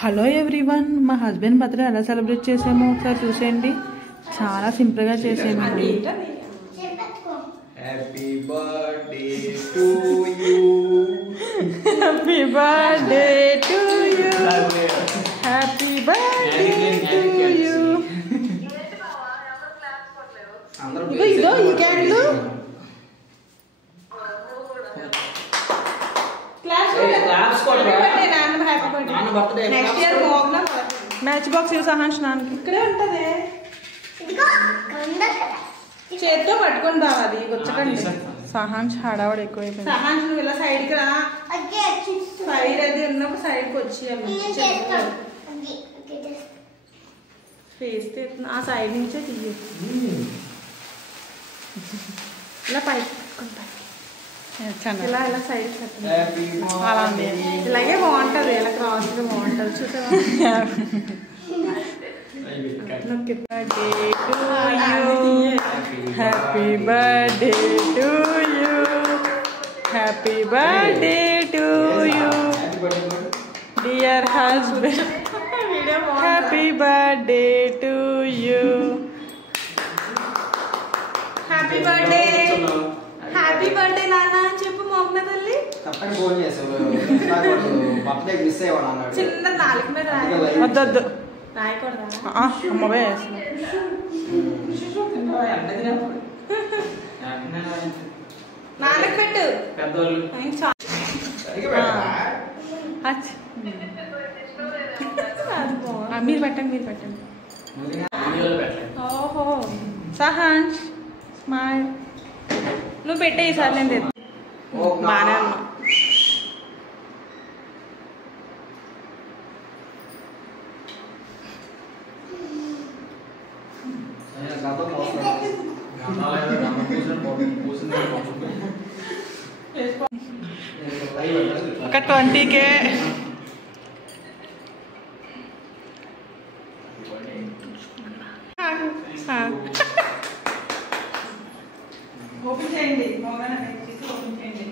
Hello everyone, మా husband birthday ఎలా celebrate చేసామో ఒకసారి చూసేయండి. చాలా సింపుల్గా చేసేయండి. Happy birthday to you, happy birthday to you, happy birthday to you. ఇదో ఈ క్యాండిల్ మ్యాచ్ బాక్స్ సహాన్స్ నాన్నకి ఇక్కడే ఉంటది. చేత్తో పట్టుకొని బాగా అది వచ్చకండి. సహాన్స్ హడావడి ఎక్కువైపోయింది. సహాన్స్ నువ్వు ఇలా సైడ్కి రా. సైడ్ అది ఉన్నప్పుడు సైడ్కి వచ్చి ఫేస్ ఆ సైడ్ నుంచే తీయ. ఇలా పైకి ఇలా ఇలా సైడ్ అలా ఉంది. ఇలాగే బాగుంటది, ఇలా క్రాస్గా బాగుంటది. చూసావా? Happy birthday to you, happy birthday to you dear husband, happy birthday to you. Happy birthday, happy birthday నాన్న చెప్పు మోగ్న తల్లి. చిన్న నాలుగు మీద వద్దొద్దు రాయకూడదా? అమ్మవే నాన్నకు పెట్టు. మీరు పెట్టండి, మీరు పెట్టండి. ఓహో సహాన్స్ స్మైల్. నువ్వు పెట్టే ఈసారి నేను తెచ్చు. బాగానే అమ్మా. ఒక 20K. ఓపెన్ చేయండి, ఓపెన్ చేయండి.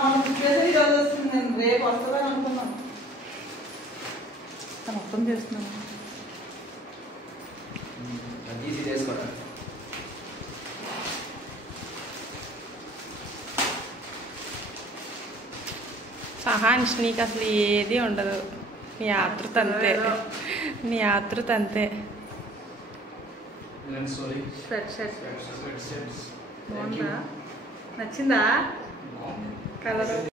మనం ఈరోజు వస్తుంది, నేను రేపు వస్తుందని అనుకున్నాను. తను ఓపెన్ చేస్తున్నాను. సహాన్స్ నీకు అసలు ఏది ఉండదు. నీ ఆతృత అంతే, నీ ఆతృత అంతే. బాగుందా? నచ్చిందా కలర్?